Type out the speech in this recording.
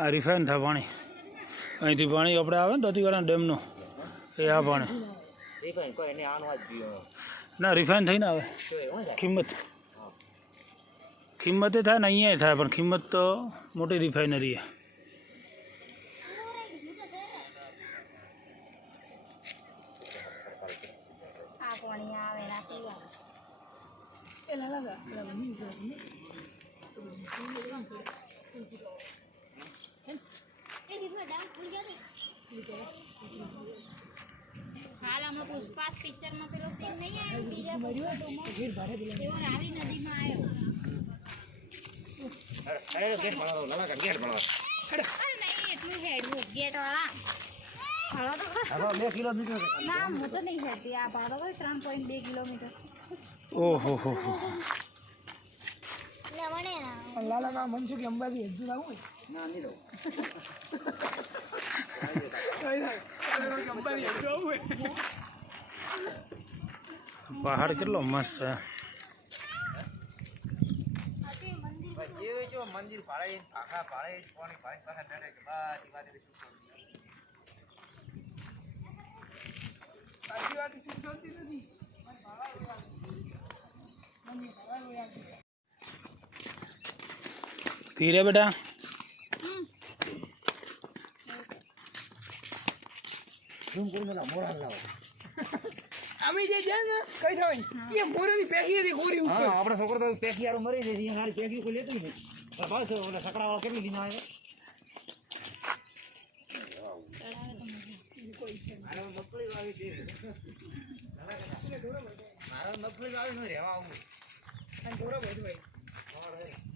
આ રિફાઇન થાય પાણી અહીંથી પાણી આપણે આવે ને દોતીવાળા ડેમનું એ આ પાણી ના રિફાઇન થઈને આવે કિંમતે થાય ને અહીંયા થાય પણ કિંમત તો મોટી રિફાઇનરી હાલ હમણાં પુષ્પા પિક્ચર માં પેલો સીન નહીં આવ્યો બીજા એવો રાવી નદીમાં આવ્યો ગેટ બનાવો લાલા ગેટ બનાવો નહીં એટલું હેડવું ગેટ વાળા હળો તો 2 કિલોમીટર ના હું તો નહીં હેડતી આ ભાડો તો 3.2 કિલોમીટર ઓહો હો લાલા ના મનસુખ અંબાજી હેડું આવું ના નહીં રહો પહાડ કેટલો મસ્ત છે મંદિર પાડે આખા પાડે પાણી પાણી પાસે ડરે કે બાજી વાત સાચી વાત શું ચાલતી નથી ધીરે બેટા અમે જે જાય ને કઈ થાય એ મોરની પેકી હતી ગોરી ઉપર હા આપણો છોકરો તો પેકી યાર મરી જઈ એ મારી પેકી કોઈ લેતો નહીં પણ ભાઈ છે ઓલા સકડા વાળા કેટલી લીના આવે મારા મગફળી વાવી દે મારા મગફળી વાવી નો રહેવા આવું અને દોરો બધું ભાઈ